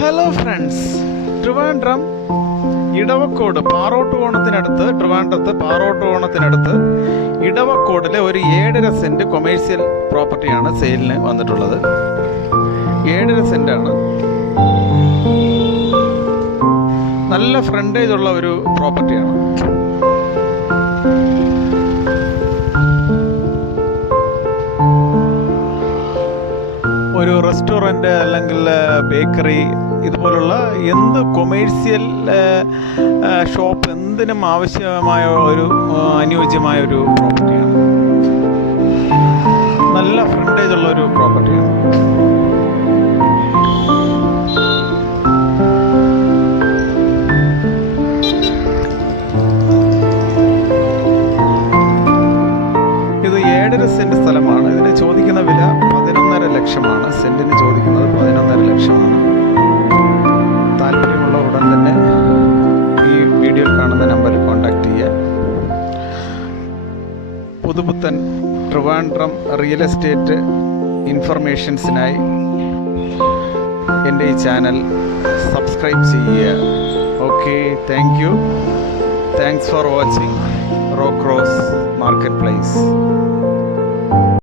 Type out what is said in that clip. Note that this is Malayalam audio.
ഹലോ ഫ്രണ്ട്സ്, ട്രിവാൻഡ്രം ഇടവക്കോട് പാറോട്ടുകോണത്തിനടുത്ത്, ട്രിവാൻഡ്രത്ത് പാറോട്ടുകോണത്തിനടുത്ത് ഇടവക്കോടിലെ ഒരു 7.5 സെൻറ്റ് കൊമേഴ്സ്യൽ പ്രോപ്പർട്ടിയാണ് സെയിലിന് വന്നിട്ടുള്ളത്. 7.5 സെൻറ്റാണ്. നല്ല ഫ്രണ്ടേജ് ഉള്ള ഒരു പ്രോപ്പർട്ടിയാണ്. ഒരു റെസ്റ്റോറൻറ്റ് അല്ലെങ്കിൽ ബേക്കറി ഇതുപോലുള്ള എന്ത് കൊമേഴ്സ്യൽ ഷോപ്പ് എന്തിനും ആവശ്യമായ അനുയോജ്യമായ ഒരു പ്രോപ്പർട്ടിയാണ്. നല്ല ഫ്രണ്ടേജ് ഉള്ള ഒരു പ്രോപ്പർട്ടിയാണ്. ഇത് 7.5 സെൻറ്റ് സ്ഥലമാണ്. ഇതിന് ചോദിക്കുന്ന വില 11.5 ലക്ഷമാണ്. സെൻറ്റിന് ചോദിക്കുന്നത് 11.5 ലക്ഷമാണ്. താല്പര്യമുള്ള ഉടൻ തന്നെ ഈ വീഡിയോയിൽ കാണുന്ന നമ്പറിൽ കോൺടാക്റ്റ് ചെയ്യുക. പുതുപുത്തൻ ട്രിവാൻഡ്രം റിയൽ എസ്റ്റേറ്റ് ഇൻഫർമേഷൻസിനായി എൻ്റെ ഈ ചാനൽ സബ്സ്ക്രൈബ് ചെയ്യുക. Okay, thank you. Thanks for watching row cross market place.